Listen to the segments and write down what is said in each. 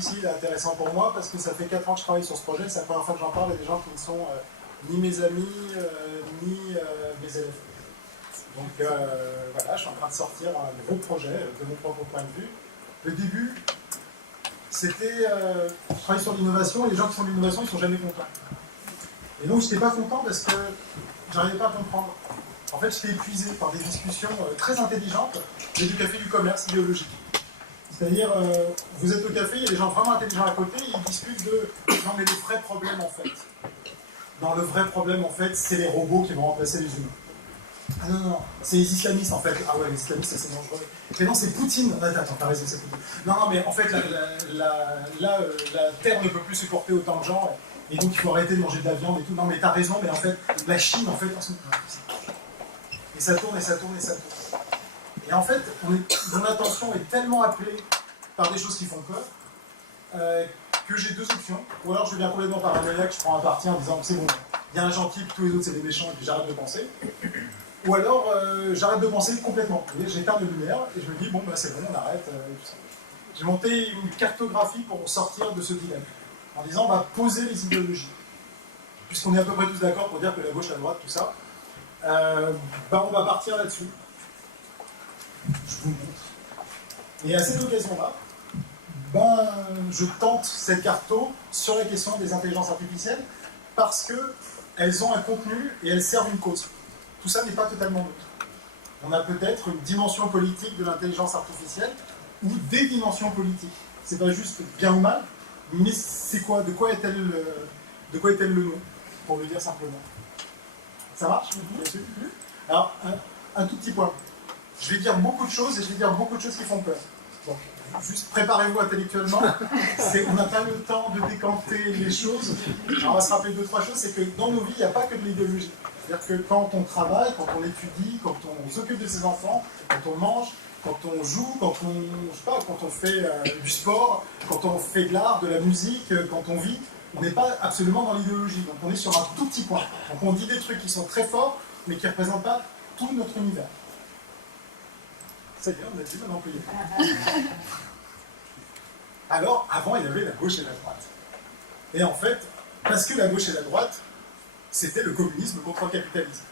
difficile et intéressant pour moi parce que ça fait 4 ans que je travaille sur ce projet. C'est la première fois que j'en parle à des gens qui ne sont ni mes amis, ni mes élèves. Donc voilà, je suis en train de sortir un gros projet de mon propre point de vue. Le début, c'était je travaille sur l'innovation et les gens qui font de l'innovation, ils ne sont jamais contents. Et donc je n'étais pas content parce que je n'arrivais pas à comprendre. En fait, j'étais épuisé par des discussions très intelligentes, mais du café du commerce idéologique. C'est-à-dire, vous êtes au café, il y a des gens vraiment intelligents à côté, ils discutent de non mais le vrai problème en fait. Non, le vrai problème en fait, c'est les robots qui vont remplacer les humains. Ah non, non, c'est les islamistes en fait. Ah ouais, les islamistes, ça c'est dangereux. Mais non, c'est Poutine. Attends, t'as raison, c'est Poutine. Non, non, mais en fait, la Terre ne peut plus supporter autant de gens, et donc il faut arrêter de manger de la viande et tout. Non, mais t'as raison, mais en fait, la Chine, en fait, et ça tourne, et ça tourne, et ça tourne. Et en fait, mon attention est tellement appelée par des choses qui font peur, que j'ai deux options. Ou alors je deviens complètement paranoïaque, je prends un parti en disant c'est bon, il y a un gentil, tous les autres c'est des méchants, et puis j'arrête de penser. Ou alors j'arrête de penser complètement. J'éteins les lumières et je me dis bon bah c'est bon, on arrête. J'ai monté une cartographie pour sortir de ce dilemme. En disant on va poser les idéologies. Puisqu'on est à peu près tous d'accord pour dire que la gauche, la droite, tout ça, on va partir là-dessus. Je vous montre. Et à cette occasion-là, je tente cette carto sur la question des intelligences artificielles parce qu'elles ont un contenu et elles servent une cause. Tout ça n'est pas totalement neutre. On a peut-être une dimension politique de l'intelligence artificielle ou des dimensions politiques. C'est pas juste bien ou mal, mais c'est quoi? De quoi est-elle le nom? Pour le dire simplement. Ça marche? Bien sûr. Alors, un tout petit point. Je vais dire beaucoup de choses et je vais dire beaucoup de choses qui font peur. Donc, juste préparez-vous intellectuellement. On n'a pas le temps de décanter les choses. Alors, on va se rappeler deux, trois choses. C'est que dans nos vies, il n'y a pas que de l'idéologie. C'est-à-dire que quand on travaille, quand on étudie, quand on s'occupe de ses enfants, quand on mange, quand on joue, quand on fait du sport, quand on fait de l'art, de la musique, quand on vit, on n'est pas absolument dans l'idéologie. Donc on est sur un tout petit point. Donc on dit des trucs qui sont très forts, mais qui ne représentent pas tout notre univers. Ça y est, on a dit maintenant employé. Alors, avant, il y avait la gauche et la droite. Et en fait, parce que la gauche et la droite, c'était le communisme contre le capitalisme.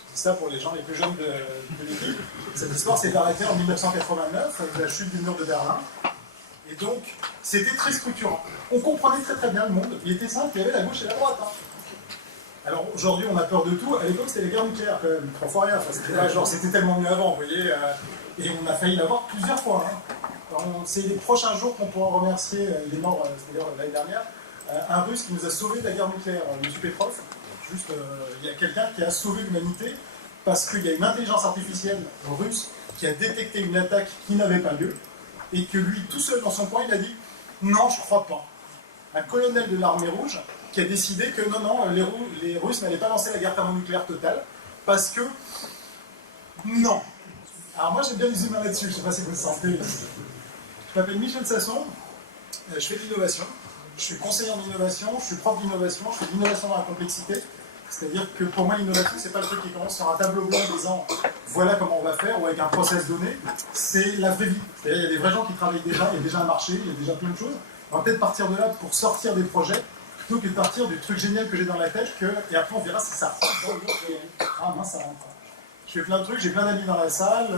Je dis ça pour les gens les plus jeunes de l'équipe. Cette histoire s'est arrêtée en 1989, avec la chute du mur de Berlin. Et donc, c'était très structurant. On comprenait très très bien le monde. Il était simple, il y avait la gauche et la droite. Alors aujourd'hui, on a peur de tout. À l'époque, c'était les guerres nucléaires, quand même. Trois fois rien. Enfin, c'était tellement mieux avant, vous voyez. Et on a failli l'avoir plusieurs fois. C'est les prochains jours qu'on pourra remercier, il est mort, c'est-à-dire l'année dernière, un Russe qui nous a sauvé de la guerre nucléaire, M. Petrov. Juste, il y a quelqu'un qui a sauvé l'humanité parce qu'il y a une intelligence artificielle russe qui a détecté une attaque qui n'avait pas lieu et que lui, tout seul dans son coin, il a dit « Non, je crois pas ». Un colonel de l'armée rouge qui a décidé que non, les Russes n'allaient pas lancer la guerre thermonucléaire totale parce que non. Alors moi, j'aime bien les humains là-dessus, je ne sais pas si vous le sentez. Je m'appelle Michel Sasson, je fais de l'innovation. Je suis conseiller en innovation, je suis prof d'innovation, je fais de l'innovation dans la complexité. C'est-à-dire que pour moi, l'innovation, c'est pas le truc qui commence sur un tableau blanc en disant voilà comment on va faire, ou avec un process donné. C'est la vraie vie. C'est-à-dire il y a des vrais gens qui travaillent déjà, il y a déjà un marché, il y a déjà plein de choses. On va peut-être partir de là pour sortir des projets, plutôt que de partir du truc génial que j'ai dans la tête, et après on verra si ça rentre dans le réel. Ah mince, ça rentre. Je fais plein de trucs, j'ai plein d'amis dans la salle,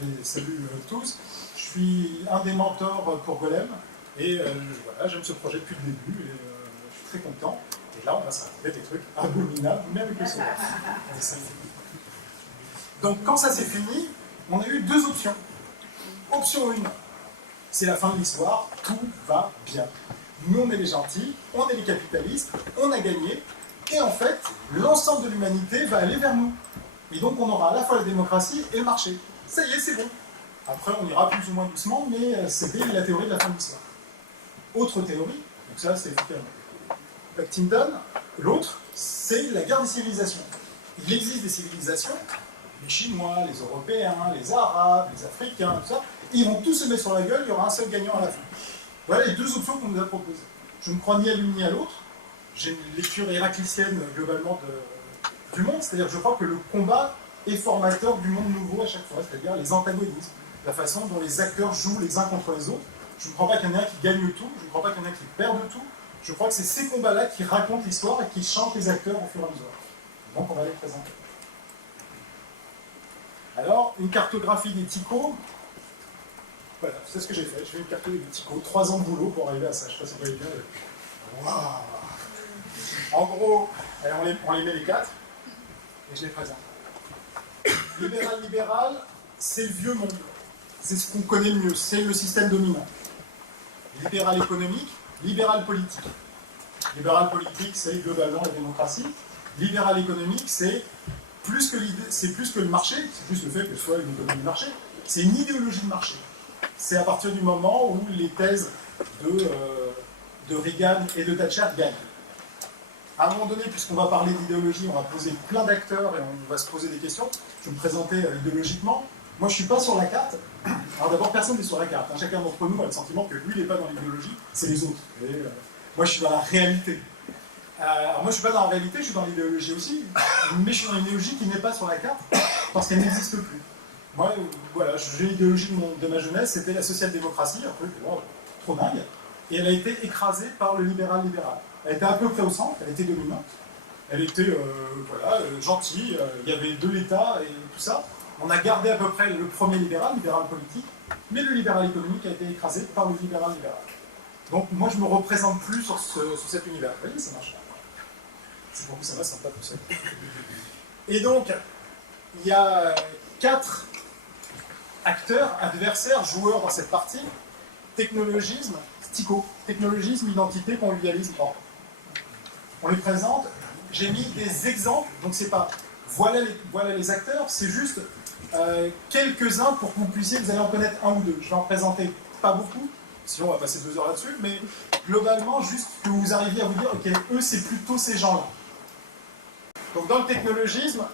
je les salue tous. Je suis un des mentors pour Golem. Et voilà, j'aime ce projet depuis le début et je suis très content. Et là, on va se raconter des trucs abominables, même avec le soleil. Donc, quand ça s'est fini, on a eu deux options. Option 1, c'est la fin de l'histoire, tout va bien. Nous, on est les gentils, on est les capitalistes, on a gagné, et en fait, l'ensemble de l'humanité va aller vers nous. Et donc, on aura à la fois la démocratie et le marché. Ça y est, c'est bon. Après, on ira plus ou moins doucement, mais c'était la théorie de la fin de l'histoire. Autre théorie, donc ça c'est Huntington, l'autre, c'est la guerre des civilisations. Il existe des civilisations, les Chinois, les Européens, les Arabes, les Africains, tout ça, ils vont tous se mettre sur la gueule, il y aura un seul gagnant à la fin. Voilà les deux options qu'on nous a proposées. Je ne crois ni à l'une ni à l'autre, j'ai une lecture héraclitienne globalement du monde, c'est-à-dire que je crois que le combat est formateur du monde nouveau à chaque fois, c'est-à-dire les antagonismes, la façon dont les acteurs jouent les uns contre les autres. Je ne crois pas qu'il y en ait un qui gagne tout, je ne crois pas qu'il y en ait un qui perde tout. Je crois que c'est ces combats-là qui racontent l'histoire et qui chantent les acteurs au fur et à mesure. Donc on va les présenter. Alors, une cartographie des TICO. Voilà, c'est ce que j'ai fait. Je fais une cartographie des TICO. 3 ans de boulot pour arriver à ça. Je ne sais pas si vous voyez bien. Waouh. En gros, on les met les 4 et je les présente. Libéral, c'est le vieux monde. C'est ce qu'on connaît le mieux. C'est le système dominant. Libéral économique, libéral politique. Libéral politique, c'est globalement la démocratie. Libéral économique, c'est plus que le marché, c'est plus le fait que ce soit une économie de marché. C'est une idéologie de marché. C'est à partir du moment où les thèses de Reagan et de Thatcher gagnent. À un moment donné, puisqu'on va parler d'idéologie, on va poser plein d'acteurs et on va se poser des questions. Je vais me présenter idéologiquement. Moi, je ne suis pas sur la carte. Alors d'abord, personne n'est sur la carte. Chacun d'entre nous a le sentiment que lui, il n'est pas dans l'idéologie, c'est les autres. Moi, je suis dans la réalité. Alors moi, je ne suis pas dans la réalité, je suis dans l'idéologie aussi, mais je suis dans une idéologie qui n'est pas sur la carte, parce qu'elle n'existe plus. Moi, voilà, j'ai l'idéologie de ma jeunesse, c'était la social-démocratie, un truc trop dingue, et elle a été écrasée par le libéral-libéral. Elle était à peu près au centre, elle était dominante, elle était gentille, il y avait de l'État et tout ça. On a gardé à peu près le premier libéral politique, mais le libéral économique a été écrasé par le libéral-libéral. Donc moi, je ne me représente plus sur cet univers. Vous voyez, ça marche. C'est pour que ça va, ça ne pas tout seul. Et donc, il y a 4 acteurs, adversaires, joueurs dans cette partie. Technologisme, TICO. Technologisme, identité, convivialisme, ordre. On les présente. J'ai mis des exemples, donc c'est pas voilà les acteurs, c'est juste quelques-uns pour que vous allez en connaître un ou deux. Je vais en présenter pas beaucoup, sinon on va passer 2 heures là-dessus, mais globalement, juste que vous arriviez à vous dire, ok, eux, c'est plutôt ces gens-là. Donc dans le technologisme,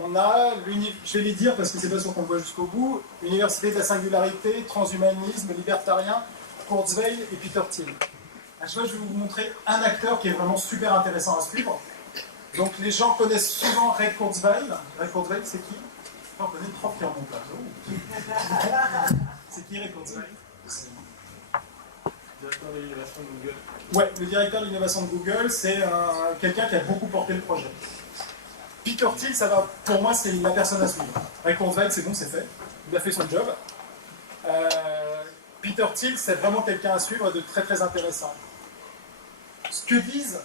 on a, je vais les dire parce que c'est pas sûr qu'on le voit jusqu'au bout, Université de la Singularité, Transhumanisme, Libertarien, Kurzweil et Peter Thiel. À chaque fois, je vais vous montrer un acteur qui est vraiment super intéressant à suivre. Donc les gens connaissent souvent Ray Kurzweil. Ray Kurzweil, c'est qui? On connaît le prof qui remonte là. C'est qui Ray Kurzweil? Directeur de l'innovation de Google. Ouais, le directeur de l'innovation de Google, c'est quelqu'un qui a beaucoup porté le projet. Peter Thiel, ça va, pour moi, c'est la personne à suivre. Ray Kurzweil, c'est bon, c'est fait. Il a fait son job. Peter Thiel, c'est vraiment quelqu'un à suivre de très très intéressant. Ce que disent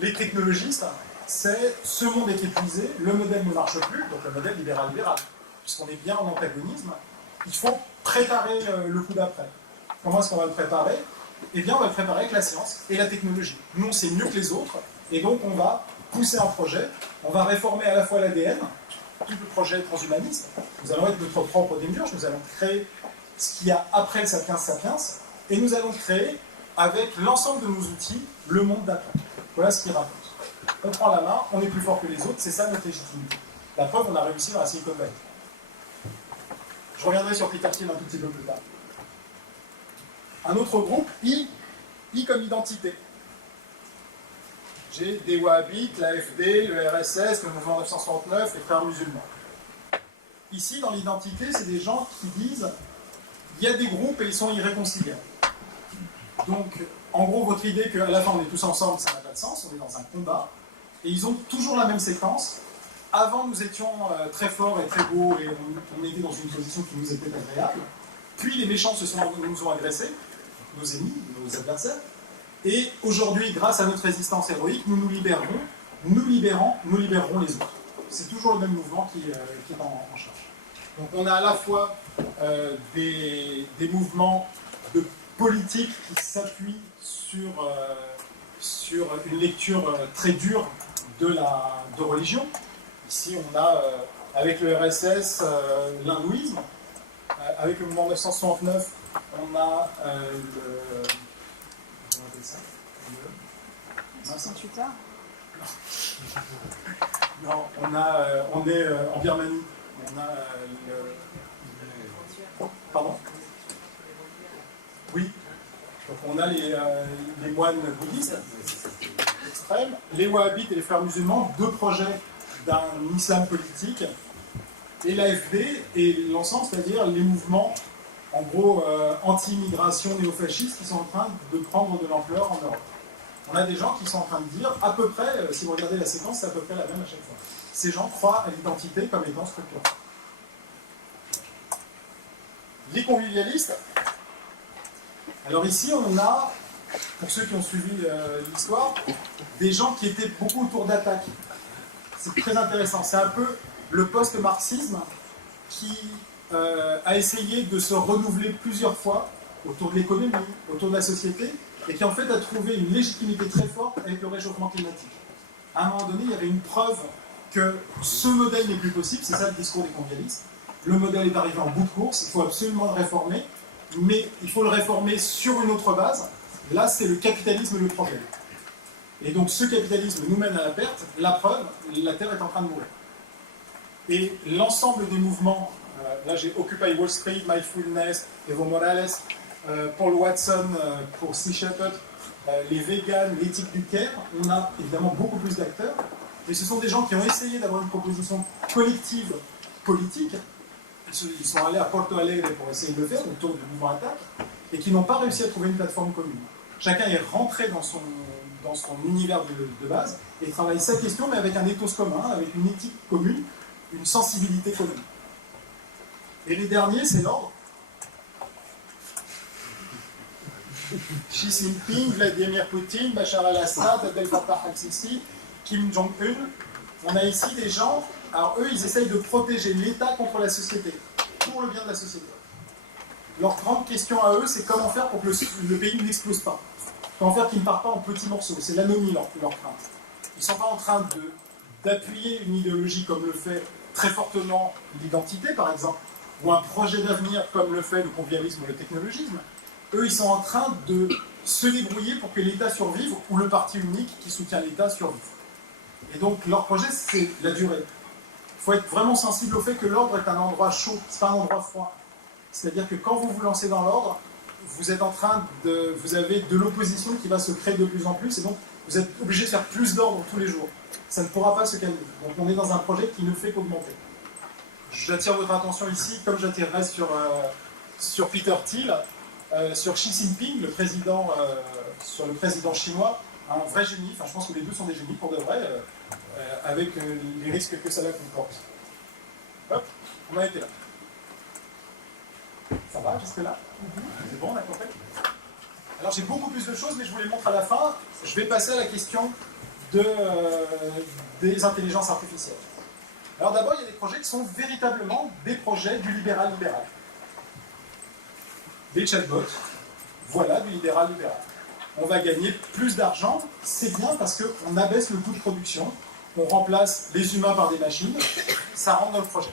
les technologistes, c'est ce monde est épuisé, le modèle ne marche plus, donc le modèle libéral-libéral. Puisqu'on est bien en antagonisme, il faut préparer le coup d'après. Comment est-ce qu'on va le préparer? Eh bien, on va le préparer avec la science et la technologie. Nous, on sait mieux que les autres, et donc on va pousser un projet, on va réformer à la fois l'ADN, tout le projet transhumaniste, nous allons être notre propre démiurge, nous allons créer ce qu'il y a après le Sapiens Sapiens, et nous allons créer, avec l'ensemble de nos outils, le monde d'après. Voilà ce qu'il raconte. On prend la main, on est plus fort que les autres, c'est ça notre légitimité. La preuve, on a réussi dans la Silicon Valley. Je reviendrai sur Peter Thiel un tout petit peu plus tard. Un autre groupe, I comme identité. J'ai des Wahhabites, l'AFD, le RSS, le mouvement 969, les frères musulmans. Ici, dans l'identité, c'est des gens qui disent il y a des groupes et ils sont irréconciliables. Donc, en gros, votre idée qu'à la fin on est tous ensemble, ça n'a pas de sens, on est dans un combat. Et ils ont toujours la même séquence. Avant, nous étions très forts et très beaux et on était dans une position qui nous était agréable. Puis les méchants nous ont agressés, nos ennemis, nos adversaires. Et aujourd'hui, grâce à notre résistance héroïque, nous nous libérerons, nous libérerons les autres. C'est toujours le même mouvement qui est en charge. Donc on a à la fois des mouvements de politique qui s'appuient sur une lecture très dure de religion. Ici, on a, avec le RSS, l'hindouisme. Avec le mouvement 969, on a le... Comment on appelle ça? 68 heures. Non, on est en Birmanie. On a Pardon? Oui. Donc on a les moines bouddhistes extrêmes, les wahhabites et les frères musulmans, 2 projets d'un islam politique, et l'AFD et l'ensemble, c'est-à-dire les mouvements en gros anti-immigration néofascistes qui sont en train de prendre de l'ampleur en Europe. On a des gens qui sont en train de dire, à peu près, si vous regardez la séquence, c'est à peu près la même à chaque fois. Ces gens croient à l'identité comme étant structurante. Les convivialistes, alors ici on a, pour ceux qui ont suivi l'histoire, des gens qui étaient beaucoup autour d'attaques. C'est très intéressant, c'est un peu le post-marxisme qui a essayé de se renouveler plusieurs fois autour de l'économie, autour de la société, et qui en fait a trouvé une légitimité très forte avec le réchauffement climatique. À un moment donné, il y avait une preuve que ce modèle n'est plus possible, c'est ça le discours des convivialistes. Le modèle est arrivé en bout de course, il faut absolument le réformer, mais il faut le réformer sur une autre base. Là, c'est le capitalisme le problème. Et donc ce capitalisme nous mène à la perte, la preuve, la Terre est en train de mourir. Et l'ensemble des mouvements, là j'ai Occupy Wall Street, Mindfulness, Evo Morales, Paul Watson pour Sea Shepherd, les véganes, l'éthique du care, on a évidemment beaucoup plus d'acteurs, mais ce sont des gens qui ont essayé d'avoir une proposition collective politique. Ils sont allés à Porto Alegre pour essayer de le faire autour du mouvement Attaque, et qui n'ont pas réussi à trouver une plateforme commune. Chacun est rentré dans son univers de base et travaille sa question, mais avec un ethos commun, avec une éthique commune, une sensibilité commune. Et les derniers, c'est l'ordre. Xi Jinping, Vladimir Poutine, Bachar al-Assad, Abdel Fattah al-Sisi, Kim Jong-un. On a ici des gens, alors eux, ils essayent de protéger l'État contre la société, pour le bien de la société. Leur grande question à eux, c'est comment faire pour que le pays n'explose pas. Comment faire qu'il ne parte pas en petits morceaux. C'est l'anomie, leur crainte. Ils ne sont pas en train d'appuyer une idéologie comme le fait très fortement l'identité, par exemple, ou un projet d'avenir comme le fait le convivialisme ou le technologisme. Eux, ils sont en train de se débrouiller pour que l'État survive, ou le parti unique qui soutient l'État survive. Et donc, leur projet, c'est la durée. Il faut être vraiment sensible au fait que l'ordre est un endroit chaud, ce n'est pas un endroit froid. C'est-à-dire que quand vous vous lancez dans l'ordre, vous avez de l'opposition qui va se créer de plus en plus, et donc vous êtes obligé de faire plus d'ordre tous les jours. Ça ne pourra pas se calmer. Donc on est dans un projet qui ne fait qu'augmenter. J'attire votre attention ici, comme j'attirerai sur Peter Thiel, sur Xi Jinping, le président chinois, un vrai génie. Enfin, je pense que les deux sont des génies pour de vrai, avec les risques que ça comporte. Hop, on a été là. Ça va jusque-là? C'est bon, on a compris? Alors j'ai beaucoup plus de choses, mais je vous les montre à la fin. Je vais passer à la question des intelligences artificielles. Alors d'abord, il y a des projets qui sont véritablement des projets du libéral-libéral. Des chatbots, voilà du libéral-libéral. On va gagner plus d'argent, c'est bien parce qu'on abaisse le coût de production, on remplace les humains par des machines, ça rentre dans le projet.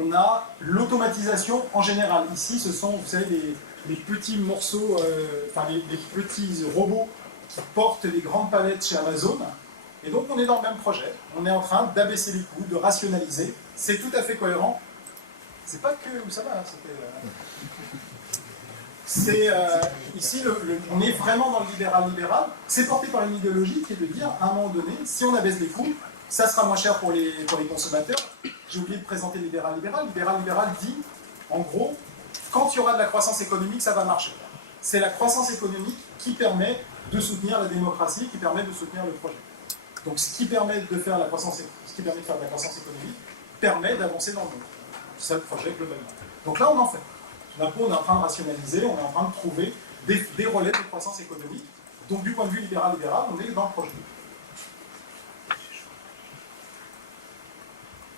On a l'automatisation en général. Ici, ce sont, vous savez, les petits morceaux, les petits robots qui portent les grandes palettes chez Amazon. Et donc, on est dans le même projet. On est en train d'abaisser les coûts, de rationaliser. C'est tout à fait cohérent. C'est pas que où ça va. Ici, on est vraiment dans le libéral-libéral. C'est porté par une idéologie qui est de dire, à un moment donné, si on abaisse les coûts, ça sera moins cher pour les consommateurs. J'ai oublié de présenter le libéral-libéral. Le libéral-libéral dit, en gros, quand il y aura de la croissance économique, ça va marcher. C'est la croissance économique qui permet de soutenir la démocratie, qui permet de soutenir le projet. Donc ce qui permet de faire de la croissance économique permet d'avancer dans le monde. C'est ça le projet globalement. Donc là, on en fait. Tout d'un coup, on est en train de rationaliser, on est en train de trouver des relais de croissance économique. Donc du point de vue libéral-libéral, on est dans le projet.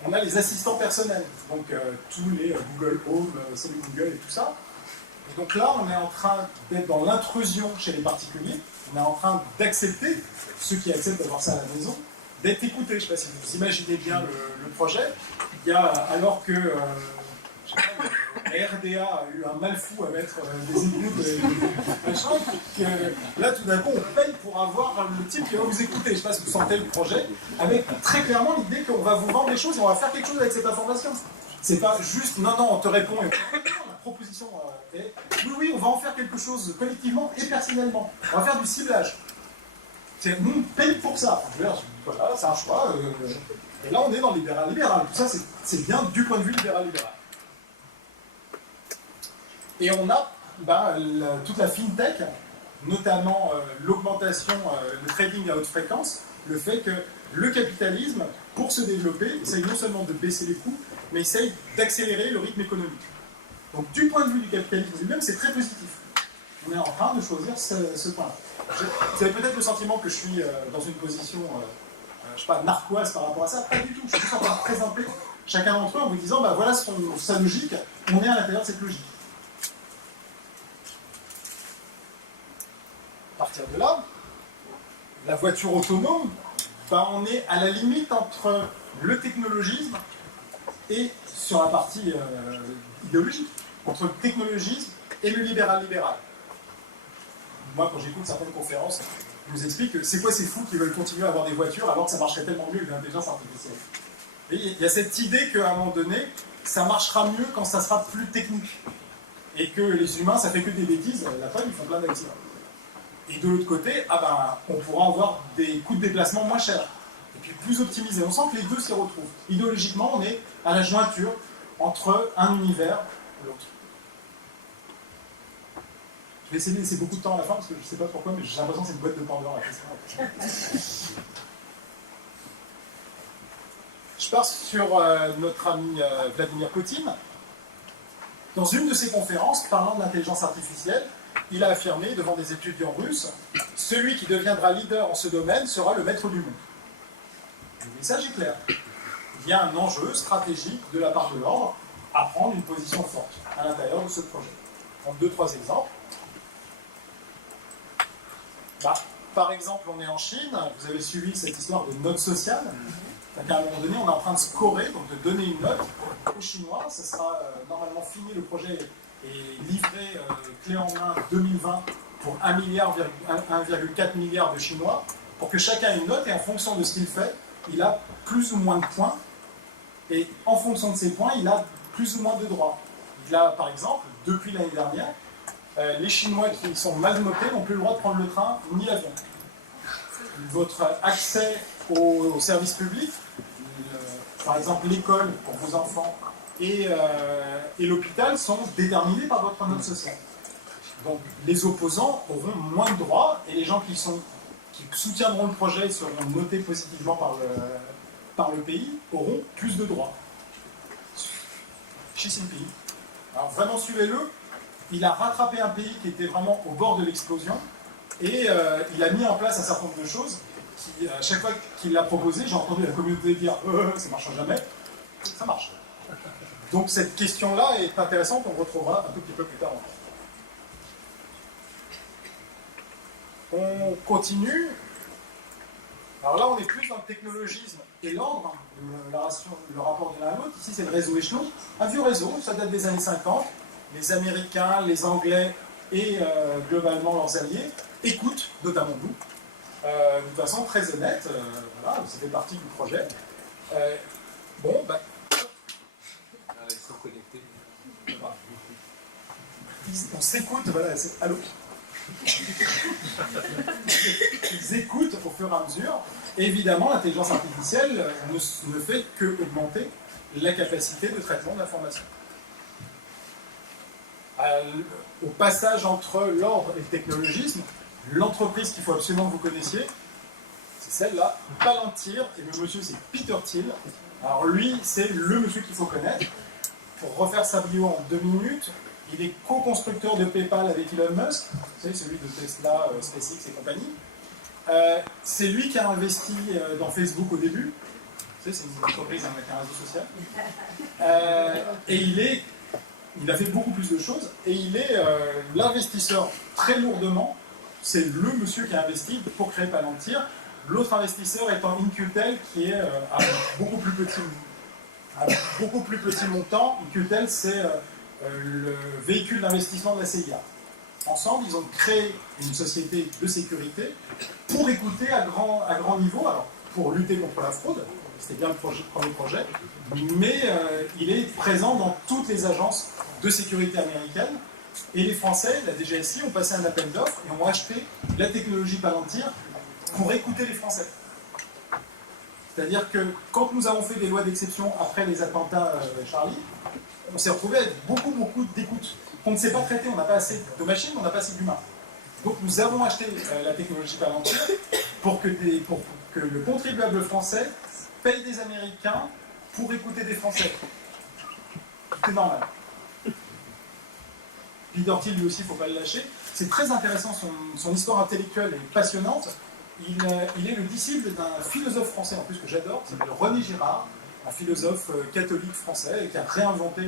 On a les assistants personnels, donc tous les Google Home, Salut Google et tout ça. Et donc là, on est en train d'être dans l'intrusion chez les particuliers, on est en train d'accepter, ceux qui acceptent d'avoir ça à la maison, d'être écoutés. Je ne sais pas si vous imaginez bien le projet. Il y a, alors que la RDA a eu un mal fou à mettre des écoutes, là tout d'un coup on paye pour avoir le type qui va vous écouter. Je ne sais pas si vous sentez le projet, avec très clairement l'idée qu'on va vous vendre des choses et on va faire quelque chose avec cette information. C'est pas juste non, on te répond et la proposition est oui, on va en faire quelque chose collectivement et personnellement. On va faire du ciblage. Nous, on paye pour ça. Voilà, c'est un choix. Et là, on est dans le libéral-libéral. Tout ça, c'est bien du point de vue libéral-libéral. Et on a toute la fintech, notamment l'augmentation, le trading à haute fréquence, le fait que le capitalisme, pour se développer, essaye non seulement de baisser les coûts, mais essaye d'accélérer le rythme économique. Donc du point de vue du capitalisme lui-même, c'est très positif. On est en train de choisir ce point-là. Vous avez peut-être le sentiment que je suis dans une position, je sais pas, narquoise par rapport à ça. Pas du tout. Je suis juste en train de présenter chacun d'entre eux en vous disant, voilà sa logique, on est à l'intérieur de cette logique. À partir de là, la voiture autonome, on est à la limite entre le technologisme et sur la partie idéologique, entre le technologisme et le libéral-libéral. Moi, quand j'écoute certaines conférences, je vous explique que c'est quoi ces fous qui veulent continuer à avoir des voitures alors que ça marcherait tellement mieux avec l'intelligence artificielle. Et il y a cette idée qu'à un moment donné, ça marchera mieux quand ça sera plus technique. Et que les humains, ça fait que des bêtises, la preuve, ils font plein d'accidents. Et de l'autre côté, on pourra avoir des coûts de déplacement moins chers, et puis plus optimisés. On sent que les deux s'y retrouvent. Idéologiquement, on est à la jointure entre un univers et l'autre. Je vais essayer de laisser beaucoup de temps à la fin, parce que je ne sais pas pourquoi, mais j'ai l'impression que c'est une boîte de Pandore, la question. Je pars sur notre ami Vladimir Poutine. Dans une de ses conférences, parlant de l'intelligence artificielle, il a affirmé devant des étudiants russes, celui qui deviendra leader en ce domaine sera le maître du monde. Le message est clair. Il y a un enjeu stratégique de la part de l'ordre à prendre une position forte à l'intérieur de ce projet. En 2-3 exemples. Par exemple, on est en Chine, vous avez suivi cette histoire de note sociale. À un moment donné, on est en train de scorer, donc de donner une note aux Chinois. Ça sera normalement fini, le projet est livré clé en main 2020 pour 1,4 milliard de Chinois, pour que chacun ait une note, et en fonction de ce qu'il fait, il a plus ou moins de points, et en fonction de ces points, il a plus ou moins de droits. Il a, par exemple, depuis l'année dernière, les Chinois qui sont mal notés n'ont plus le droit de prendre le train ni l'avion. Votre accès aux services publics, par exemple l'école pour vos enfants et l'hôpital, sont déterminés par votre note sociale. Donc les opposants auront moins de droits, et les gens qui soutiendront le projet et seront notés positivement par le pays auront plus de droits. Xi Jinping. Alors vraiment, suivez-le. Il a rattrapé un pays qui était vraiment au bord de l'explosion, et il a mis en place un certain nombre de choses qui, à chaque fois qu'il l'a proposé, j'ai entendu la communauté dire ça ne marchera jamais. Ça marche. Donc cette question-là est intéressante, on le retrouvera un tout petit peu plus tard. On continue. Alors là, on est plus dans le technologisme et l'ordre, le rapport de l'un à l'autre. Ici, c'est le réseau échelon. Un vieux réseau, ça date des années 50. Les Américains, les Anglais et globalement leurs alliés écoutent, notamment nous, de façon très honnête. Voilà, ça fait partie du projet. Ils sont connectés. On s'écoute, voilà, c'est allô. Ils écoutent au fur et à mesure. Et évidemment, l'intelligence artificielle ne fait que augmenter la capacité de traitement de l'information. Au passage entre l'ordre et le technologisme, l'entreprise qu'il faut absolument que vous connaissiez, c'est celle-là, Palantir, et le monsieur c'est Peter Thiel. Alors lui, c'est le monsieur qu'il faut connaître. Pour refaire sa bio en 2 minutes, il est co-constructeur de PayPal avec Elon Musk, vous savez, celui de Tesla, SpaceX et compagnie. C'est lui qui a investi dans Facebook au début. Vous savez, c'est une entreprise avec un réseau social. Et il a fait beaucoup plus de choses, et il est l'investisseur très lourdement. C'est le monsieur qui a investi pour créer Palantir. L'autre investisseur étant In-Q-Tel, qui est à beaucoup plus petit montant. In-Q-Tel, c'est le véhicule d'investissement de la CIA. Ensemble, ils ont créé une société de sécurité pour écouter à grand niveau, alors pour lutter contre la fraude. C'était bien le premier projet, mais il est présent dans toutes les agences de sécurité américaines. Et les Français, la DGSI, ont passé un appel d'offres et ont acheté la technologie Palantir pour écouter les Français. C'est-à-dire que quand nous avons fait des lois d'exception après les attentats Charlie, on s'est retrouvé avec beaucoup d'écoute. On ne sait pas traiter, on n'a pas assez de machines, on n'a pas assez d'humains. Donc nous avons acheté la technologie Palantir pour que le contribuable français paye des Américains pour écouter des Français. C'est normal. Peter Thiel, lui aussi, il ne faut pas le lâcher. C'est très intéressant, son histoire intellectuelle est passionnante. Il est le disciple d'un philosophe français, en plus, que j'adore, qui s'appelle René Girard, un philosophe catholique français, qui a réinventé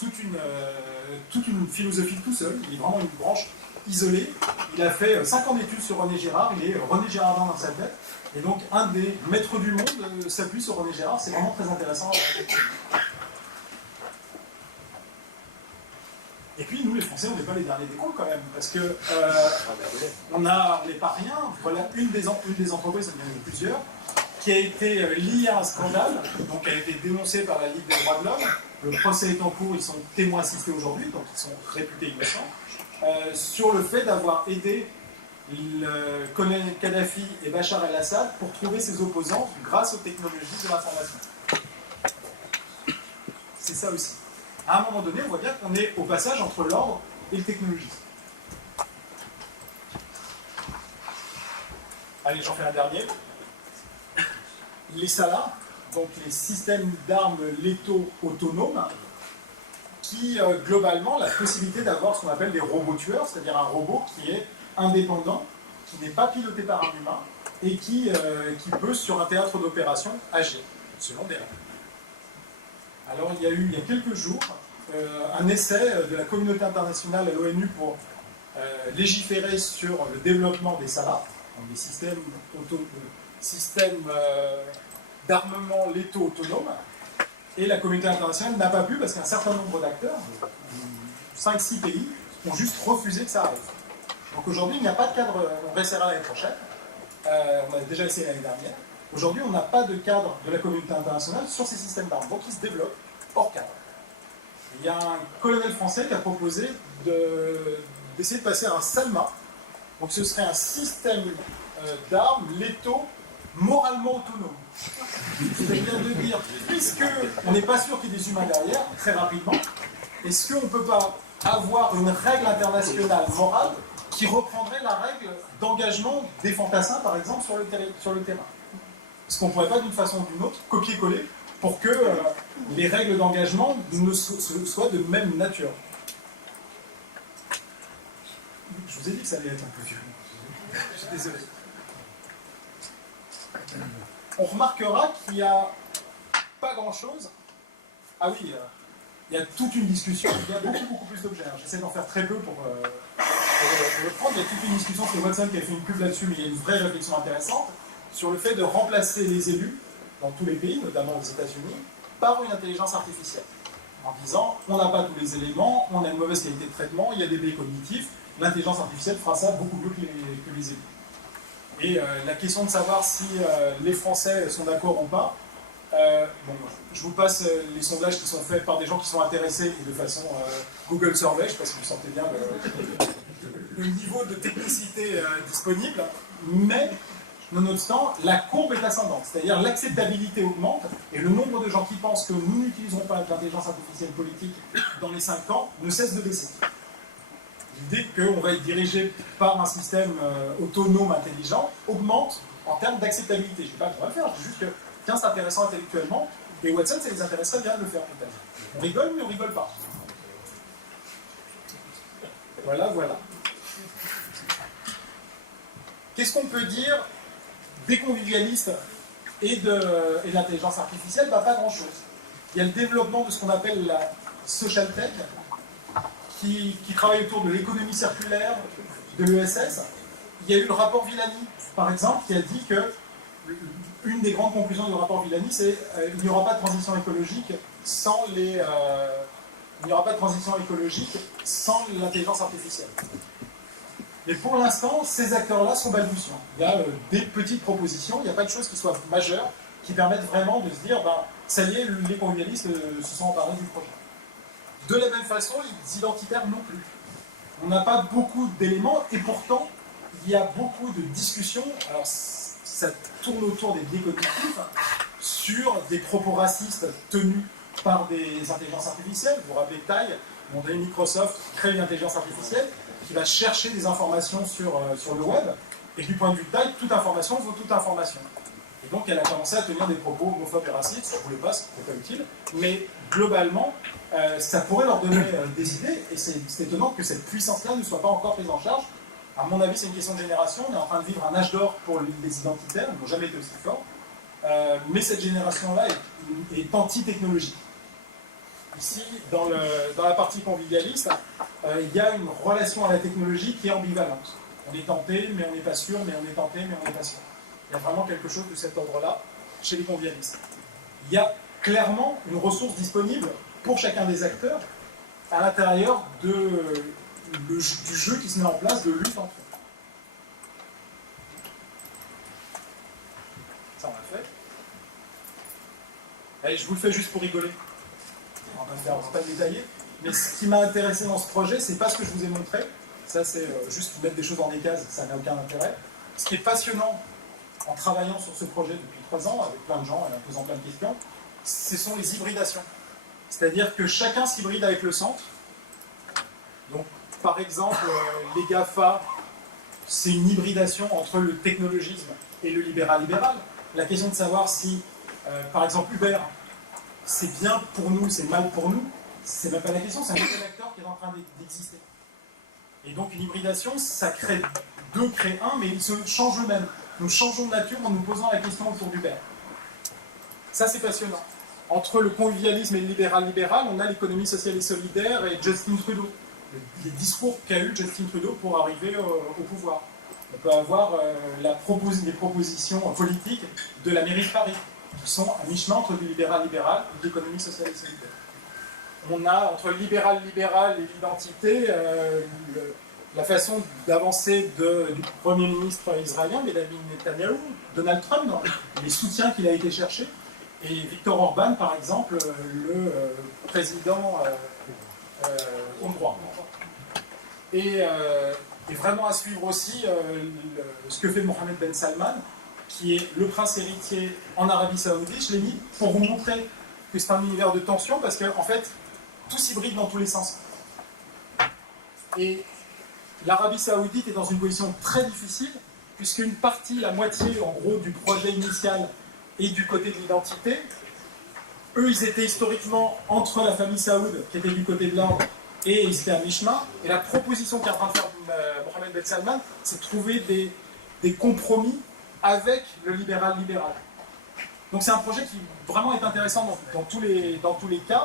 toute une philosophie tout seul. Il est vraiment une branche isolée. Il a fait 5 ans d'études sur René Girard, il est René Girardin dans sa tête. Et donc, un des maîtres du monde s'appuie sur René Girard. C'est vraiment très intéressant. Et puis, nous, les Français, on n'est pas les derniers des cons, quand même, parce que on n'est pas rien. Voilà une des entreprises, il y en a plusieurs, qui a été liée à un scandale, donc elle a été dénoncée par la Ligue des droits de l'homme. Le procès est en cours, ils sont témoins assistés aujourd'hui, donc ils sont réputés innocents, sur le fait d'avoir aidé le colonel Kadhafi et Bachar el-Assad pour trouver ses opposants grâce aux technologies de l'information. C'est ça aussi. À un moment donné, on voit bien qu'on est au passage entre l'ordre et le technologisme. Allez, j'en fais un dernier. Les SALA, donc les systèmes d'armes létaux autonomes, qui globalement la possibilité d'avoir ce qu'on appelle des robots tueurs, c'est-à-dire un robot qui est indépendant, qui n'est pas piloté par un humain et qui peut, sur un théâtre d'opération, agir selon des règles. Alors il y a eu, il y a quelques jours, un essai de la communauté internationale à l'ONU pour légiférer sur le développement des SALA, donc des systèmes d'armement létaux autonomes, et la communauté internationale n'a pas pu parce qu'un certain nombre d'acteurs, 5-6 pays, ont juste refusé que ça arrive. Donc aujourd'hui, il n'y a pas de cadre, on réessayera l'année prochaine, on a déjà essayé l'année dernière. Aujourd'hui, on n'a pas de cadre de la communauté internationale sur ces systèmes d'armes, donc ils se développent hors cadre. Il y a un colonel français qui a proposé d'essayer de passer à un SALMA, donc ce serait un système d'armes létaux moralement autonomes. C'est-à-dire de dire, puisqu'on n'est pas sûr qu'il y ait des humains derrière, très rapidement, est-ce qu'on ne peut pas avoir une règle internationale morale qui reprendrait la règle d'engagement des fantassins, par exemple, sur le terrain? Est-ce qu'on ne pourrait pas, d'une façon ou d'une autre, copier-coller pour que les règles d'engagement soient de même nature? Je vous ai dit que ça allait être un peu violent. Je suis désolé. On remarquera qu'il n'y a pas grand-chose. Ah oui, il y a toute une discussion. Il y a beaucoup plus d'objets. J'essaie d'en faire très peu pour le prendre. Il y a toute une discussion, c'est Watson qui a fait une pub là-dessus, mais il y a une vraie réflexion intéressante sur le fait de remplacer les élus dans tous les pays, notamment aux États-Unis, par une intelligence artificielle. En disant, on n'a pas tous les éléments, on a une mauvaise qualité de traitement, il y a des biais cognitifs, l'intelligence artificielle fera ça beaucoup mieux que les élus. Et la question de savoir si les Français sont d'accord ou pas, je vous passe les sondages qui sont faits par des gens qui sont intéressés et de façon Google Survey, je ne sais pas si vous sentez bien le niveau de technicité disponible, mais nonobstant, la courbe est ascendante, c'est-à-dire l'acceptabilité augmente et le nombre de gens qui pensent que nous n'utiliserons pas l'intelligence artificielle politique dans les 5 ans ne cesse de baisser. L'idée qu'on va être dirigé par un système autonome, intelligent, augmente en termes d'acceptabilité. Je ne dis pas qu'on va le faire, je dis juste que tiens, c'est intéressant intellectuellement, et Watson, ça les intéresserait bien de le faire peut-être. On rigole, mais on rigole pas. Voilà. Qu'est-ce qu'on peut dire des convivialistes et de l'intelligence artificielle? Pas grand-chose. Il y a le développement de ce qu'on appelle la social tech, qui travaille autour de l'économie circulaire, de l'ESS. Il y a eu le rapport Villani, par exemple, qui a dit que une des grandes conclusions du rapport Villani, c'est qu'il n'y aura pas de transition écologique sans l'intelligence artificielle. Et pour l'instant, ces acteurs-là sont balbutiants. Il y a des petites propositions, il n'y a pas de choses qui soient majeures, qui permettent vraiment de se dire, ça y est, les convivialistes se sont emparés du projet. De la même façon, les identitaires non plus. On n'a pas beaucoup d'éléments, et pourtant, il y a beaucoup de discussions, alors ça tourne autour des biais cognitifs, sur des propos racistes tenus par des intelligences artificielles. Vous vous rappelez Tai, mon ami Microsoft crée une intelligence artificielle qui va chercher des informations sur le web, et du point de vue de Tai, toute information vaut toute information. Et donc elle a commencé à tenir des propos homophobes et racistes, je ne voulais pas, c'était pas utile, mais globalement, ça pourrait leur donner des idées, et c'est étonnant que cette puissance-là ne soit pas encore prise en charge. À mon avis, c'est une question de génération, on est en train de vivre un âge d'or pour les identitaires, ils n'ont jamais été aussi forts, mais cette génération-là est anti-technologique. Ici, dans la partie convivialiste, il y a une relation à la technologie qui est ambivalente. On est tenté, mais on n'est pas sûr, mais on est tenté, mais on n'est pas sûr. Il y a vraiment quelque chose de cet ordre-là chez les convivialistes. Il y a clairement une ressource disponible pour chacun des acteurs à l'intérieur du jeu qui se met en place de lutte entre eux. Ça, on l'a fait. Allez, je vous le fais juste pour rigoler. On va pas détailler. Mais ce qui m'a intéressé dans ce projet, c'est pas ce que je vous ai montré. Ça, c'est juste mettre des choses dans des cases, ça n'a aucun intérêt. Ce qui est passionnant en travaillant sur ce projet depuis 3 ans, avec plein de gens et en posant plein de questions, ce sont les hybridations. C'est-à-dire que chacun s'hybride avec le centre. Donc, par exemple, les GAFA, c'est une hybridation entre le technologisme et le libéral-libéral. La question de savoir si, par exemple, Uber, c'est bien pour nous, c'est mal pour nous, c'est même pas la question, c'est un nouvel acteur qui est en train d'exister. Et donc, une hybridation, ça crée deux, crée un, mais ils se changent eux-mêmes. Nous changeons de nature en nous posant la question autour d'Uber. Ça, c'est passionnant. Entre le convivialisme et le libéral-libéral, on a l'économie sociale et solidaire et Justin Trudeau. Les discours qu'a eu Justin Trudeau pour arriver au pouvoir. On peut avoir les propositions politiques de la mairie de Paris, qui sont à mi-chemin entre du libéral-libéral et de l'économie sociale et solidaire. On a, entre le libéral-libéral et l'identité, la façon d'avancer du Premier ministre israélien, Benjamin Netanyahu, Donald Trump, les soutiens qu'il a été chercher, et Viktor Orban, par exemple, le président hongrois. Et vraiment à suivre aussi ce que fait Mohammed Ben Salman, qui est le prince héritier en Arabie Saoudite. Je l'ai mis pour vous montrer que c'est un univers de tension, parce qu'en fait, tout s'hybride dans tous les sens. Et l'Arabie Saoudite est dans une position très difficile, puisqu'une partie, la moitié en gros du projet initial est du côté de l'identité. Eux, ils étaient historiquement entre la famille Saoud, qui était du côté de l'ordre, et ils étaient à mi-chemin. Et la proposition qu'est en train de faire Mohammed Ben Salman, c'est de trouver des compromis avec le libéral-libéral. Donc c'est un projet qui vraiment est intéressant dans tous les cas.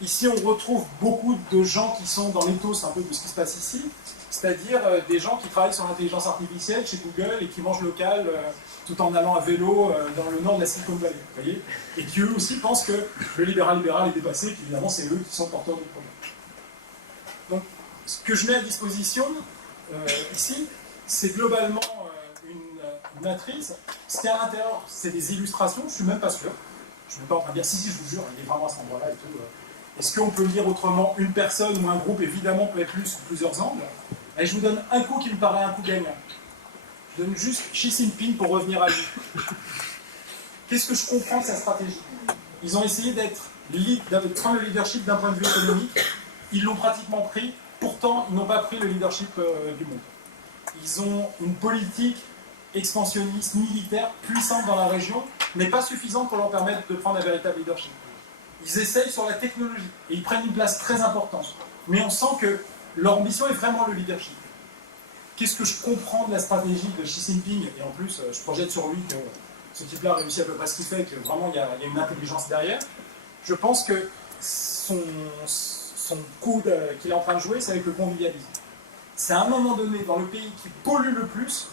Ici, on retrouve beaucoup de gens qui sont dans l'éthos un peu de ce qui se passe ici, c'est-à-dire des gens qui travaillent sur l'intelligence artificielle chez Google et qui mangent local tout en allant à vélo dans le nord de la Silicon Valley, vous voyez, et qui eux aussi pensent que le libéral-libéral est dépassé, et qu'évidemment c'est eux qui sont porteurs du problème. Donc, ce que je mets à disposition ici, c'est globalement une matrice. Ce qu'il y a à l'intérieur, c'est des illustrations, je ne suis même pas sûr. Je ne suis pas en train de dire, si, je vous jure, il est vraiment à cet endroit-là et tout. Est-ce qu'on peut lire autrement une personne ou un groupe? Évidemment, peut être lu sous plusieurs angles. Et je vous donne un coup qui me paraît un coup gagnant. Je donne juste Xi Jinping pour revenir à lui. Qu'est-ce que je comprends de sa stratégie? Ils ont essayé de prendre le leadership d'un point de vue économique. Ils l'ont pratiquement pris. Pourtant, ils n'ont pas pris le leadership du monde. Ils ont une politique expansionniste militaire puissante dans la région, mais pas suffisante pour leur permettre de prendre un véritable leadership. Ils essayent sur la technologie et ils prennent une place très importante. Mais on sent que leur ambition est vraiment le leadership. Qu'est-ce que je comprends de la stratégie de Xi Jinping? Et en plus, je projette sur lui que ce type-là réussit à peu près ce qu'il fait, que vraiment il y a une intelligence derrière. Je pense que son coup qu'il est en train de jouer, c'est avec le convivialisme. C'est à un moment donné, dans le pays qui pollue le plus,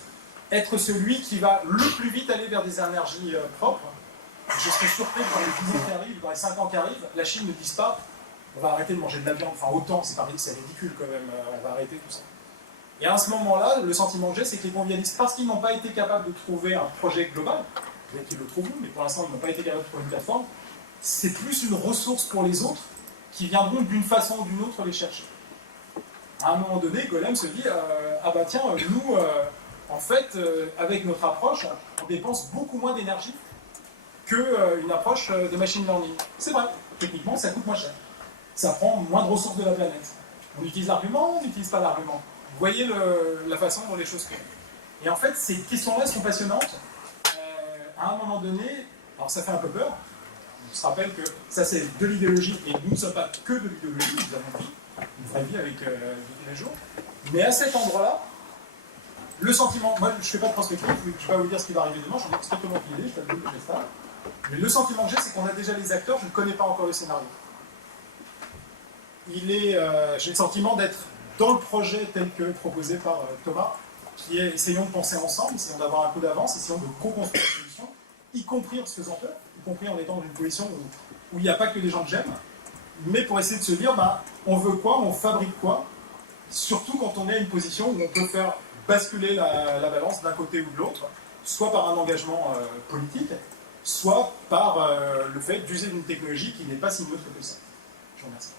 être celui qui va le plus vite aller vers des énergies propres. Je serais surpris que dans les 10 ans qui arrivent, dans les 5 ans qui arrivent, la Chine ne dise pas on va arrêter de manger de la viande, enfin autant, c'est ridicule quand même, on va arrêter tout ça. Et à ce moment-là, le sentiment que j'ai, c'est que les convivialistes, parce qu'ils n'ont pas été capables de trouver un projet global, peut-être qu'ils le trouveront, mais pour l'instant ils n'ont pas été capables de trouver une plateforme, c'est plus une ressource pour les autres qui viendront d'une façon ou d'une autre les chercher. À un moment donné, Golem se dit ah bah tiens, nous, en fait, avec notre approche, on dépense beaucoup moins d'énergie qu'une approche de machine learning. C'est vrai, techniquement, ça coûte moins cher. Ça prend moins de ressources de la planète. On utilise l'argument, on n'utilise pas l'argument. Vous voyez la façon dont les choses se font. Et en fait, ces questions-là sont passionnantes. À un moment donné, alors ça fait un peu peur. On se rappelle que ça, c'est de l'idéologie, et nous ne sommes pas que de l'idéologie, nous avons une vraie vie avec tous les jours. Mais à cet endroit-là, le sentiment, moi je ne fais pas de prospective, je ne vais pas vous dire ce qui va arriver demain, j'en ai strictement aucune idée, je t'avoue que j'ai ça. Mais le sentiment que j'ai, c'est qu'on a déjà les acteurs, je ne connais pas encore le scénario. J'ai le sentiment d'être dans le projet tel que proposé par Thomas, qui est essayons de penser ensemble, essayons d'avoir un coup d'avance, essayons de co-construire une solution, y compris en se faisant peur, y compris en étant dans une position où il n'y a pas que des gens que j'aime, mais pour essayer de se dire, on veut quoi, on fabrique quoi, surtout quand on est à une position où on peut faire basculer la balance d'un côté ou de l'autre, soit par un engagement politique, soit par le fait d'user d'une technologie qui n'est pas si neutre que ça. Je vous remercie.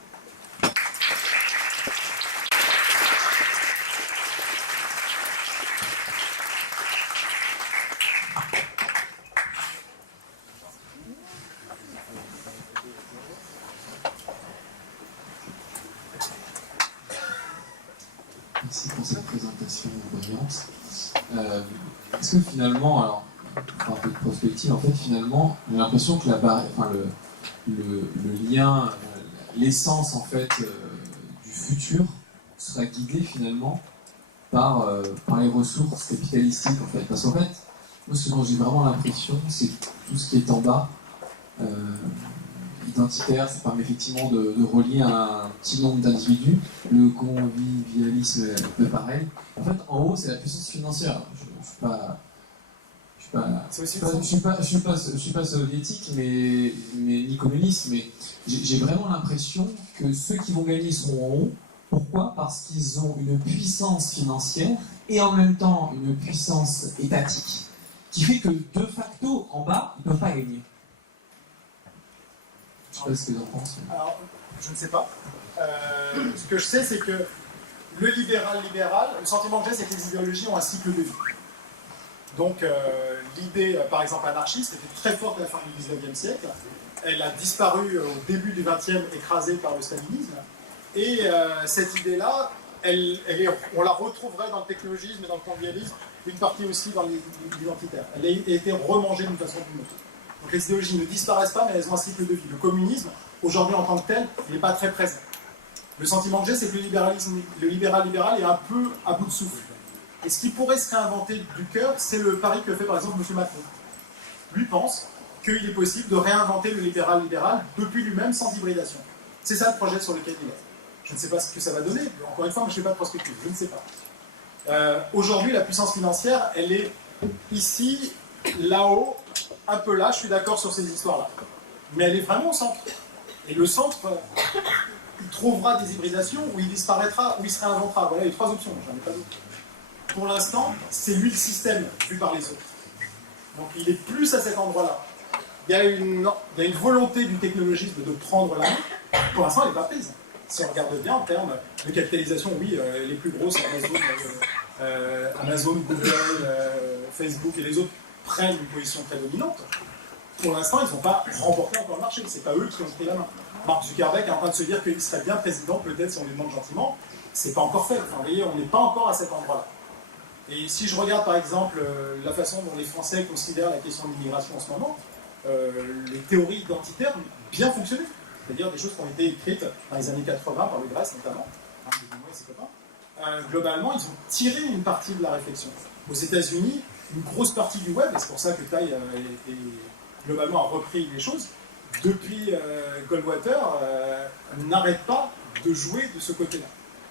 Merci pour cette présentation brillante. Est-ce que finalement, alors, un peu de prospective, en fait, finalement, j'ai l'impression que le lien, l'essence, en fait, du futur sera guidé, finalement, par les ressources capitalistiques, en fait. Parce qu'en fait, moi, ce dont j'ai vraiment l'impression, c'est que tout ce qui est en bas, identitaire, ça permet effectivement de relier un petit nombre d'individus. Le convivialisme est un peu pareil. En fait, en haut, c'est la puissance financière. Je suis pas soviétique, mais ni communiste, mais j'ai vraiment l'impression que ceux qui vont gagner seront en haut. Pourquoi ? Parce qu'ils ont une puissance financière et en même temps une puissance étatique, qui fait que de facto, en bas, ils ne peuvent pas gagner. Je ne sais pas ce que tu en penses. Alors, je ne sais pas. Ce que je sais, c'est que le libéral, le sentiment que j'ai, c'est que les idéologies ont un cycle de vie. Donc, l'idée, par exemple, anarchiste, était très forte à la fin du XIXe siècle. Elle a disparu au début du XXe, écrasée par le stalinisme. Et cette idée-là, on la retrouverait dans le technologisme et dans le convivialisme, une partie aussi dans l'identitaire. Elle a été remangée d'une façon ou d'une autre. Donc les idéologies ne disparaissent pas, mais elles ont un cycle de vie. Le communisme, aujourd'hui en tant que tel, il n'est pas très présent. Le sentiment que j'ai, c'est que le libéral est un peu à bout de souffle. Et ce qui pourrait se réinventer du cœur, c'est le pari que fait par exemple M. Macron. Lui pense qu'il est possible de réinventer le libéral depuis lui-même sans hybridation. C'est ça le projet sur lequel il est. Je ne sais pas ce que ça va donner. Encore une fois, moi, je ne fais pas de prospective, je ne sais pas. Aujourd'hui, la puissance financière, elle est ici, là-haut, un peu là, je suis d'accord sur ces histoires-là. Mais elle est vraiment au centre. Et le centre, il trouvera des hybridations, ou il disparaîtra, ou il se réinventera. Voilà les trois options, j'en ai pas d'autres. Pour l'instant, c'est lui le système, vu par les autres. Donc il est plus à cet endroit-là. Il y a une volonté du technologisme de prendre la main. Pour l'instant, elle n'est pas prise. Si on regarde bien en termes de capitalisation, oui, les plus grosses, Amazon, Google, Facebook et les autres prennent une position très dominante. Pour l'instant, ils n'ont pas remporté encore le marché. Ce n'est pas eux qui ont pris la main. Mark Zuckerberg est en train de se dire qu'il serait bien président, peut-être si on lui demande gentiment. Ce n'est pas encore fait. Enfin, vous voyez, on n'est pas encore à cet endroit-là. Et si je regarde par exemple la façon dont les Français considèrent la question de l'immigration en ce moment, les théories identitaires ont bien fonctionné. C'est-à-dire des choses qui ont été écrites dans les années 80 par le Grèce notamment, globalement, ils ont tiré une partie de la réflexion. Aux États-Unis, une grosse partie du web, et c'est pour ça que Tai globalement a repris les choses, depuis Goldwater, n'arrête pas de jouer de ce côté-là.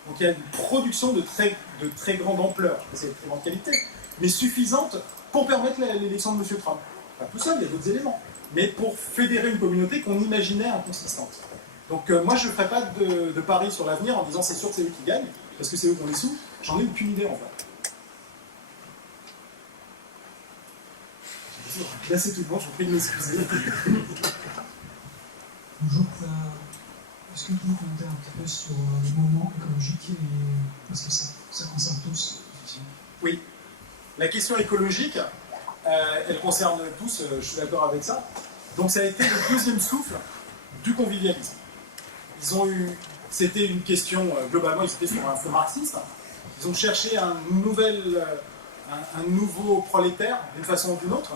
Donc il y a une production de très grande ampleur, c'est de très grande qualité, mais suffisante pour permettre l'élection de M. Trump. Pas tout seul, il y a d'autres éléments, mais pour fédérer une communauté qu'on imaginait inconsistante. Donc moi je ne ferai pas de pari sur l'avenir en disant c'est sûr que c'est eux qui gagnent, parce que c'est eux qui ont les sous, j'en ai aucune idée en fait. Là c'est tout le monde, je vous prie de m'excuser. Bonjour, est-ce que vous pouvez commenter un petit peu sur le mouvement écologique parce que ça concerne tous, effectivement. Oui. La question écologique, elle concerne tous, je suis d'accord avec ça. Donc ça a été le deuxième souffle du convivialisme. C'était une question, globalement, ils étaient sur un fond marxiste. Ils ont cherché un nouveau prolétaire, d'une façon ou d'une autre.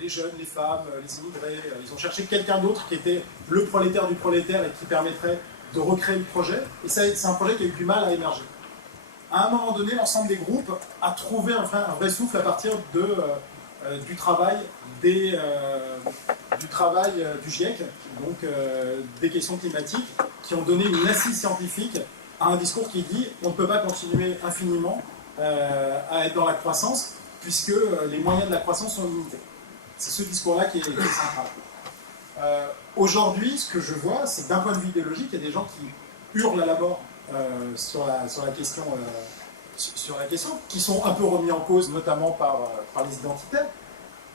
Les jeunes, les femmes, les immigrés, ils ont cherché quelqu'un d'autre qui était le prolétaire du prolétaire et qui permettrait de recréer le projet. Et c'est un projet qui a eu du mal à émerger. À un moment donné, l'ensemble des groupes a trouvé un vrai souffle à partir du travail du GIEC, donc des questions climatiques, qui ont donné une assise scientifique à un discours qui dit on ne peut pas continuer infiniment à être dans la croissance, puisque les moyens de la croissance sont limités. C'est ce discours-là qui est central. Aujourd'hui, ce que je vois, c'est que d'un point de vue idéologique, il y a des gens qui hurlent à la mort sur la question, qui sont un peu remis en cause, notamment par les identitaires.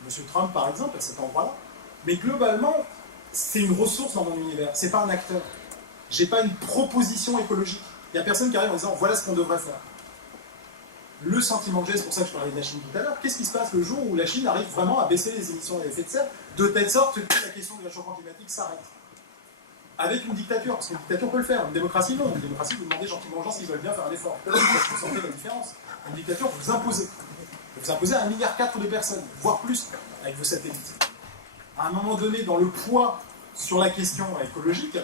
Monsieur Trump, par exemple, à cet endroit-là. Mais globalement, c'est une ressource dans mon univers, c'est pas un acteur. J'ai pas une proposition écologique. Il n'y a personne qui arrive en disant voilà ce qu'on devrait faire. Le sentiment que j'ai, c'est pour ça que je parlais de la Chine tout à l'heure, qu'est-ce qui se passe le jour où la Chine arrive vraiment à baisser les émissions d'effet de serre, de telle sorte que la question du réchauffement climatique s'arrête? Avec une dictature, parce qu'une dictature peut le faire, une démocratie non. Une démocratie, vous demandez gentiment aux gens s'ils veulent bien faire un effort. Là, vous sentez la différence. Une dictature, vous imposez. Vous imposez à 1,4 milliard de personnes, voire plus, avec vos satellites. À un moment donné, dans le poids sur la question écologique,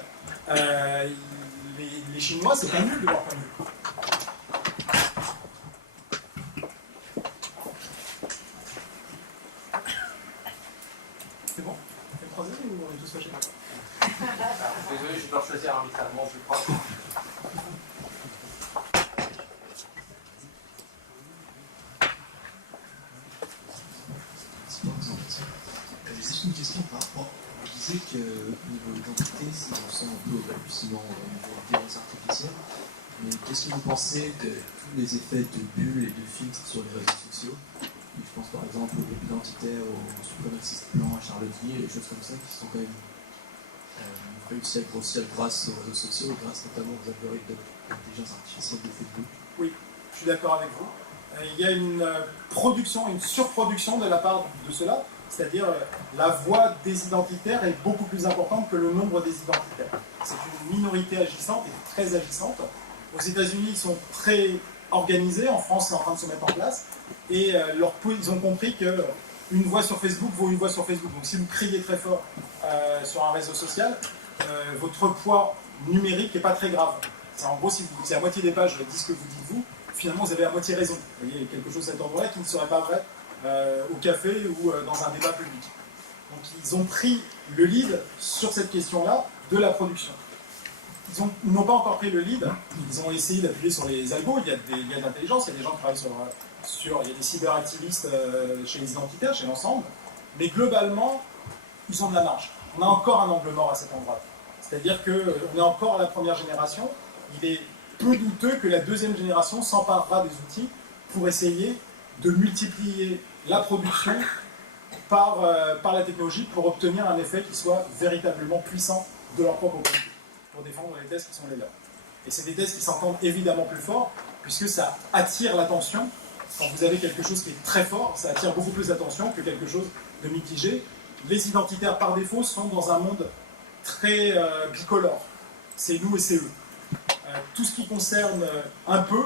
les Chinois, c'est pas nul de leur point de vue. C'est bon? On fait le troisième ou on est tous fâchés? Désolé, je dois choisir arbitrairement, je crois. Juste une question par rapport. Je disais que niveau identité, on sent un peu au balbutiement au niveau intelligence artificielle. Mais qu'est-ce que vous pensez de tous les effets de bulles et de filtres sur les réseaux sociaux? Je pense par exemple aux identitaires, aux suprémacistes blancs à Charlottesville, et des choses comme ça qui sont quand même réussi à grossir grâce aux réseaux sociaux, grâce notamment aux algorithmes d'intelligence artificielle de Facebook. Oui, je suis d'accord avec vous. Il y a une production, une surproduction de la part de cela, c'est-à-dire la voix des identitaires est beaucoup plus importante que le nombre des identitaires. C'est une minorité agissante et très agissante. Aux États-Unis, ils sont très organisés, en France, c'est en train de se mettre en place, et ils ont compris qu'une voix sur Facebook vaut une voix sur Facebook. Donc si vous criez très fort sur un réseau social, votre poids numérique n'est pas très grave. C'est en gros, si à moitié des pages disent ce que vous dites vous, finalement vous avez à moitié raison. Vous voyez, quelque chose de cet ordre-là qui ne serait pas vrai au café ou dans un débat public. Donc ils ont pris le lead sur cette question-là de la production. Ils n'ont pas encore pris le lead, ils ont essayé d'appuyer sur les algos, il y a de l'intelligence, il y a des gens qui travaillent il y a des cyberactivistes chez les identitaires, chez l'ensemble, mais globalement, ils ont de la marge. On a encore un angle mort à cet endroit. C'est-à-dire qu'on est encore à la première génération, il est peu douteux que la deuxième génération s'emparera des outils pour essayer de multiplier la production par la technologie pour obtenir un effet qui soit véritablement puissant de leur propre produit, pour défendre les thèses qui sont les leurs. Et c'est des thèses qui s'entendent évidemment plus fort, puisque ça attire l'attention. Quand vous avez quelque chose qui est très fort, ça attire beaucoup plus d'attention que quelque chose de mitigé. Les identitaires, par défaut, sont dans un monde très bicolore. C'est nous et c'est eux. Tout ce qui concerne un peu,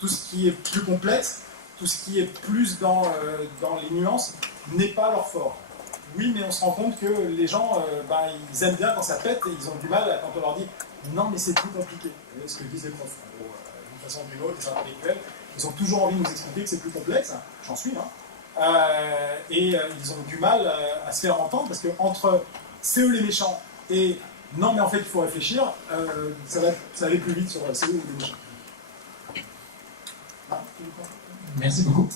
tout ce qui est plus complexe, tout ce qui est plus dans les nuances, n'est pas leur fort. Oui, mais on se rend compte que les gens, ils aiment bien quand ça pète et ils ont du mal quand on leur dit « Non, mais c'est plus compliqué ». Vous voyez ce que disent les profs, d'une façon ou d'une autre, les intellectuels. Ils ont toujours envie de nous expliquer que c'est plus complexe, j'en suis, et ils ont du mal à se faire entendre parce que entre c'est eux les méchants et non mais en fait il faut réfléchir, ça va aller plus vite sur c'est eux les méchants. Merci beaucoup.